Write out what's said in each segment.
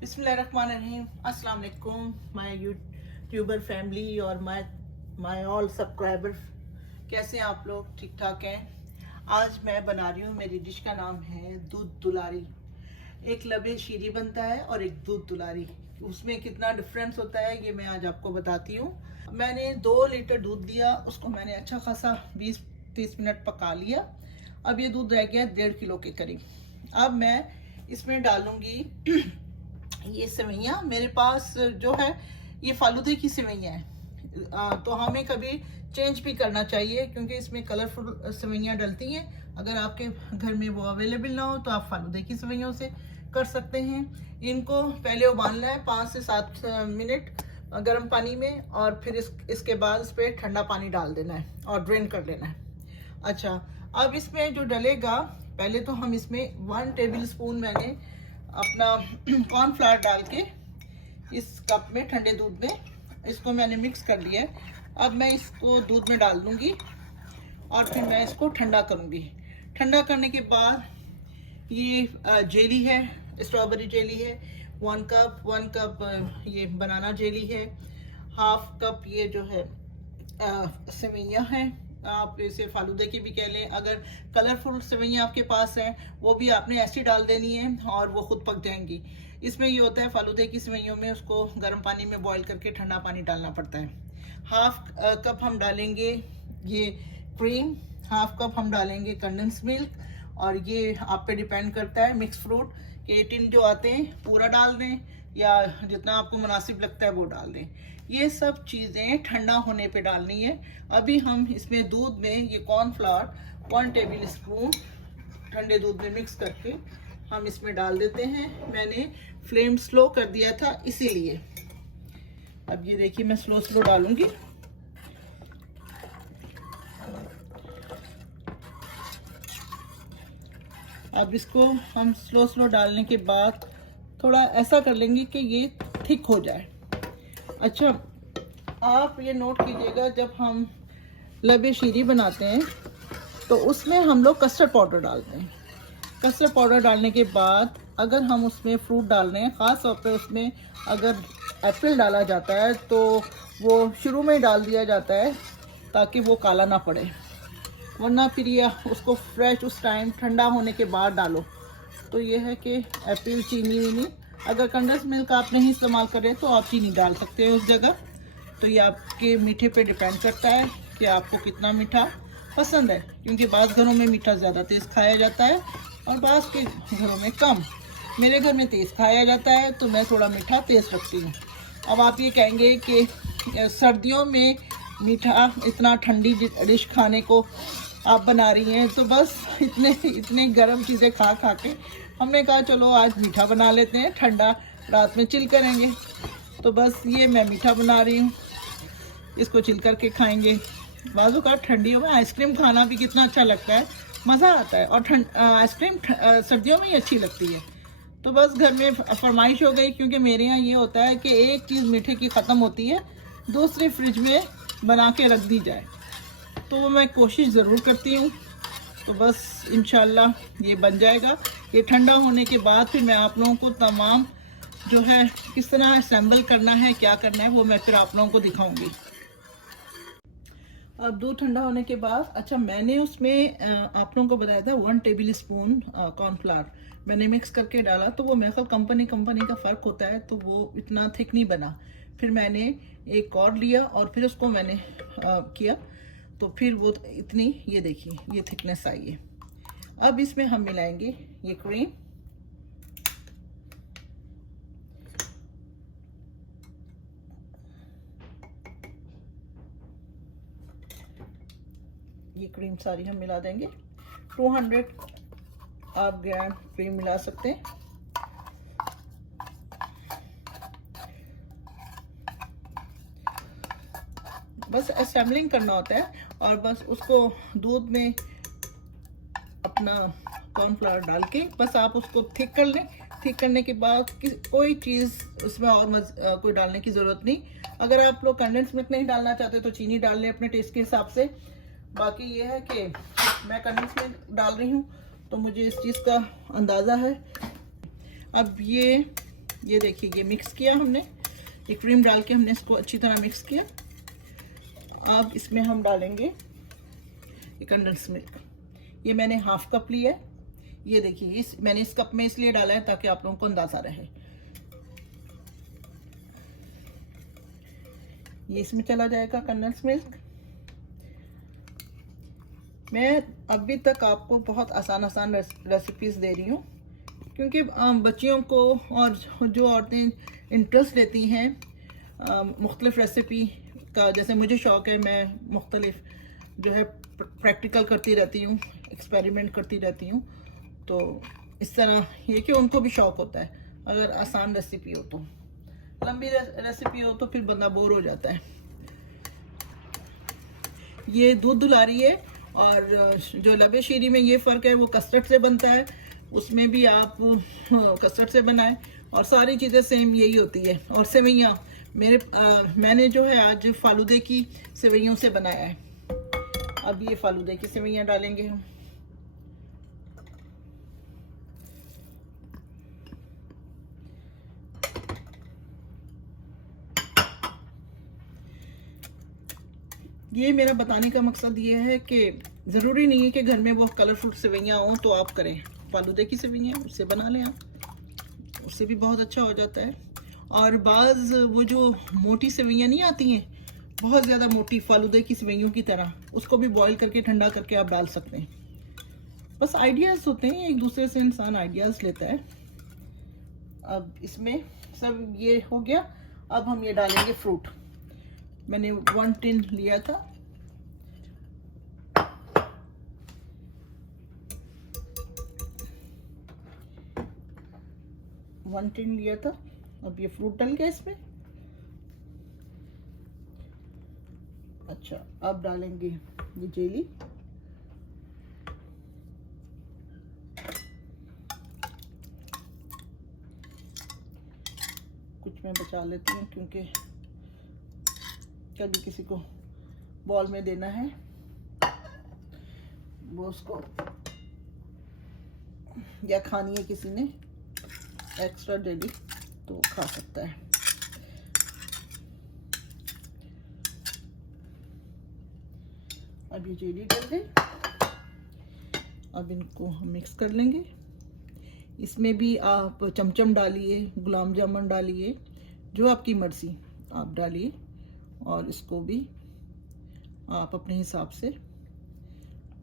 बिस्मिल्लाहिर्रहमानिर्रहीम। अस्सलाम वालेकुम माय यूट्यूबर फैमिली और माय ऑल सब्सक्राइबर। कैसे हैं आप लोग? ठीक ठाक हैं। आज मैं बना रही हूँ, मेरी डिश का नाम है दूध दुलारी। एक लबे शीरी बनता है और एक दूध दुलारी। उसमें कितना डिफरेंस होता है ये मैं आज आपको बताती हूँ। मैंने 2 लीटर दूध दिया, उसको मैंने अच्छा खासा 20-30 मिनट पका लिया। अब ये दूध रह गया 1.5 किलो के करीब। अब मैं इसमें डालूंगी ये सेवइयाँ। मेरे पास जो है ये फालूदे की सेवइयाँ हैं, तो हमें कभी चेंज भी करना चाहिए क्योंकि इसमें कलरफुल सेवइयाँ डलती हैं। अगर आपके घर में वो अवेलेबल ना हो तो आप फालूदे की सेवइयों से कर सकते हैं। इनको पहले उबालना है 5 से 7 मिनट गर्म पानी में, और फिर इसके बाद इस पर ठंडा पानी डाल देना है और ड्रेन कर लेना है। अच्छा, अब इसमें जो डलेगा, पहले तो हम इसमें 1 टेबल स्पून मैंने अपना कॉर्नफ्लावर डाल के इस कप में ठंडे दूध में इसको मैंने मिक्स कर लिया है। अब मैं इसको दूध में डाल दूंगी और फिर मैं इसको ठंडा करूंगी। ठंडा करने के बाद ये जेली है, स्ट्रॉबेरी जेली है 1 कप ये बनाना जेली है, 1/2 कप ये जो है सेवइयाँ हैं। आप इसे फालूदे की भी कह लें। अगर कलरफुल सेवइयाँ आपके पास हैं वो भी आपने ऐसी डाल देनी है और वो खुद पक जाएंगी। इसमें ये होता है फालूदे की सेवइयों में उसको गर्म पानी में बॉईल करके ठंडा पानी डालना पड़ता है। 1/2 कप हम डालेंगे ये क्रीम, 1/2 कप हम डालेंगे कंडेंस मिल्क, और ये आप पे डिपेंड करता है। मिक्स फ्रूट के टिन जो आते हैं पूरा डाल दें या जितना आपको मुनासिब लगता है वो डाल दें। ये सब चीज़ें ठंडा होने पे डालनी है। अभी हम इसमें दूध में ये कॉर्नफ्लावर 1 टेबल स्पून ठंडे दूध में मिक्स करके हम इसमें डाल देते हैं। मैंने फ्लेम स्लो कर दिया था इसीलिए। अब ये देखिए मैं स्लो डालूंगी। अब इसको हम स्लो डालने के बाद थोड़ा ऐसा कर लेंगे कि ये थिक हो जाए। अच्छा, आप ये नोट कीजिएगा, जब हम लबे शीरी बनाते हैं तो उसमें हम लोग कस्टर्ड पाउडर डालते हैं। कस्टर्ड पाउडर डालने के बाद अगर हम उसमें फ्रूट डाल रहे हैं, ख़ास तौर पे उसमें अगर एप्पल डाला जाता है तो वो शुरू में ही डाल दिया जाता है ताकि वो काला ना पड़े, वरना फिर ये उसको फ्रेश उस टाइम ठंडा होने के बाद डालो तो ये है कि एप्पल चीनी वीनी, अगर कंडेंस मिल्क आप नहीं इस्तेमाल करें तो आप चीनी डाल सकते हैं उस जगह। तो ये आपके मीठे पे डिपेंड करता है कि आपको कितना मीठा पसंद है, क्योंकि बाज़ घरों में मीठा ज़्यादा तेज़ खाया जाता है और बाज़ के घरों में कम। मेरे घर में तेज़ खाया जाता है तो मैं थोड़ा मीठा तेज़ रखती हूँ। अब आप ये कहेंगे कि सर्दियों में मीठा इतना ठंडी डिश खाने को आप बना रही हैं, तो बस इतने गर्म चीज़ें खा के हमने कहा चलो आज मीठा बना लेते हैं, ठंडा रात में चिल करेंगे। तो बस ये मैं मीठा बना रही हूँ, इसको चिल करके खाएंगे। बाजू का ठंडियों में आइसक्रीम खाना भी कितना अच्छा लगता है, मज़ा आता है, और आइसक्रीम सर्दियों में ही अच्छी लगती है। तो बस घर में फरमाइश हो गई, क्योंकि मेरे यहाँ ये होता है कि एक चीज़ मीठे की ख़त्म होती है दूसरी फ्रिज में बना के रख दी जाए, तो वो मैं कोशिश ज़रूर करती हूँ। तो बस इंशाल्लाह ये बन जाएगा। ये ठंडा होने के बाद फिर मैं आप लोगों को तमाम जो है किस तरह असेंबल करना है, क्या करना है, वो मैं फिर आप लोगों को दिखाऊंगी। अब दूध ठंडा होने के बाद, अच्छा मैंने उसमें आप लोगों को बताया था 1 टेबल स्पून कॉर्नफ्लावर मैंने मिक्स करके डाला, तो वो मेरे ख्याल कंपनी का फ़र्क होता है, तो वो इतना थिक नहीं बना। फिर मैंने एक और लिया और फिर उसको मैंने किया, तो फिर वो इतनी, ये देखिए ये थिकनेस आई है। अब इसमें हम मिलाएंगे ये क्रीम, ये क्रीम सारी हम मिला देंगे। 200 आप ग्राम क्रीम मिला सकते हैं। बस असेंबलिंग करना होता है, और बस उसको दूध में अपना कॉर्नफ्लावर डाल के बस आप उसको थिक कर लें। थिक करने के बाद कोई चीज़ उसमें और कोई डालने की ज़रूरत नहीं। अगर आप लोग कंडेंस मिल्क नहीं डालना चाहते तो चीनी डाल लें अपने टेस्ट के हिसाब से। बाकी ये है कि मैं कंडेंस मिल्क डाल रही हूँ तो मुझे इस चीज़ का अंदाज़ा है। अब ये ये देखिए, ये मिक्स किया हमने, ये क्रीम डाल के हमने इसको अच्छी तरह मिक्स किया। अब इसमें हम डालेंगे ये कंडेंस मिल्क। ये मैंने हाफ कप लिया है। ये देखिए, मैंने इस कप में इसलिए डाला है ताकि आप लोगों को अंदाजा रहे। ये इसमें चला जाएगा कंडेंस मिल्क। मैं अभी तक आपको बहुत आसान रेसिपीज दे रही हूँ, क्योंकि बच्चियों को और जो औरतें इंटरेस्ट लेती हैं मुख्तलिफ रेसिपी का, जैसे मुझे शौक़ है, मैं मुख्तलिफ जो है प्रैक्टिकल करती रहती हूँ, एक्सपेरिमेंट करती रहती हूँ। तो इस तरह ये कि उनको भी शौक़ होता है। अगर आसान रेसिपी हो तो, लंबी रेसिपी हो तो फिर बंदा बोर हो जाता है। ये दूध दुलारी है, और जो लबे शीरी में ये फ़र्क है वो कस्टर्ड से बनता है, उसमें भी आप कस्टर्ड से बनाएं, और सारी चीज़ें सेम यही होती है। और सेवइयाँ मैंने जो है आज फालूदे की सेवइयों से बनाया है। अब ये फालूदे की सेवइयाँ डालेंगे हम। ये मेरा बताने का मकसद ये है कि ज़रूरी नहीं है कि घर में वो कलरफुल सेवइयाँ हों तो आप करें। फालूदे की सेवइयाँ उससे बना लें आप, उससे भी बहुत अच्छा हो जाता है। और बाज़ वो जो मोटी सेवइयाँ नहीं आती हैं, बहुत ज़्यादा मोटी फालूदे की सेवइयों की तरह, उसको भी बॉईल करके ठंडा करके आप डाल सकते हैं। बस आइडियाज़ होते हैं, एक दूसरे से इंसान आइडियाज़ लेता है। अब इसमें सब ये हो गया। अब हम ये डालेंगे फ्रूट। मैंने 1 टिन लिया था, अब ये फ्रूट डल गया इसमें। अच्छा, अब डालेंगे ये जेली। कुछ मैं बचा लेती हूँ, क्योंकि कभी किसी को बॉल में देना है, वो उसको या खानी है किसी ने एक्स्ट्रा डेली तो खा सकता है। अब ये जेली डाल दें। अब इनको हम मिक्स कर लेंगे। इसमें भी आप चमचम डालिए, गुलाब जामुन डालिए, जो आपकी मर्जी आप डालिए, और इसको भी आप अपने हिसाब से।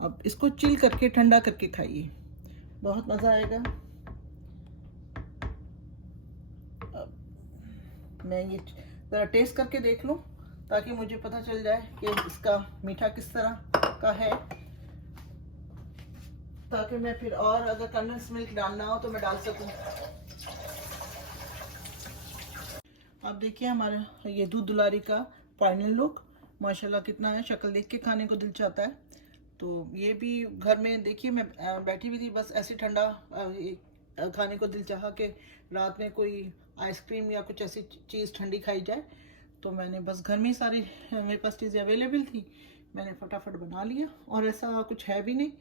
अब इसको चिल करके ठंडा करके खाइए, बहुत मज़ा आएगा। अब मैं ये ज़रा टेस्ट करके देख लूँ, ताकि मुझे पता चल जाए कि इसका मीठा किस तरह का है, ताकि मैं फिर और अगर कंडेंस मिल्क डालना हो तो मैं डाल सकूं। अब देखिए हमारा ये दूध दुलारी का फाइनल लुक, माशाल्लाह कितना है, शक्ल देख के खाने को दिल चाहता है। तो ये भी घर में देखिए, मैं बैठी हुई थी, बस ऐसे ठंडा खाने को दिल चाहा कि रात में कोई आइसक्रीम या कुछ ऐसी चीज़ ठंडी खाई जाए। तो मैंने बस घर में ही सारी मेरे पास चीज़ें अवेलेबल थी, मैंने फटाफट बना लिया। और ऐसा कुछ है भी नहीं,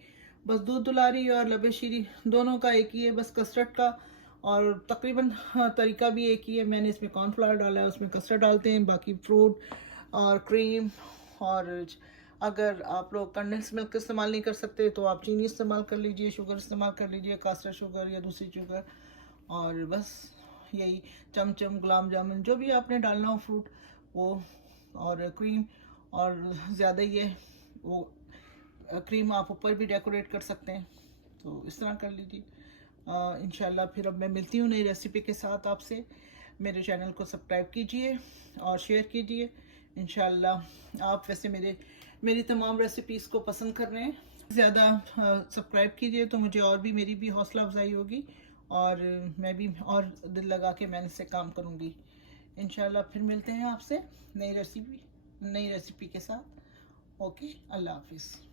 बस दूध दुलारी और लबे शीरी दोनों का एक ही है, बस कस्टर्ड का और तकरीबन तरीका भी एक ही है। मैंने इसमें कॉर्नफ्लावर डाला है, उसमें कस्टर्ड डालते हैं, बाकी फ्रूट और क्रीम। और अगर आप लोग कंडेंस मिल्क इस्तेमाल नहीं कर सकते तो आप चीनी इस्तेमाल कर लीजिए, शुगर इस्तेमाल कर लीजिए, कास्टर शुगर या दूसरी शुगर। और बस यही चमचम, गुलाब जामुन, जो भी आपने डालना हो फ्रूट वो, और क्रीम, और ज़्यादा ही है वो क्रीम आप ऊपर भी डेकोरेट कर सकते हैं। तो इस तरह कर लीजिए। इंशाल्लाह फिर अब मैं मिलती हूँ नई रेसिपी के साथ आपसे। मेरे चैनल को सब्सक्राइब कीजिए और शेयर कीजिए। इंशाल्लाह आप वैसे मेरी तमाम रेसिपीज़ को पसंद कर रहे हैं, ज़्यादा सब्सक्राइब कीजिए तो मुझे और भी, मेरी भी हौसला अफजाई होगी, और मैं भी और दिल लगा के मेहनत से काम करूँगी। इंशाल्लाह फिर मिलते हैं आपसे नई रेसिपी के साथ। ओके, अल्लाह हाफिज़।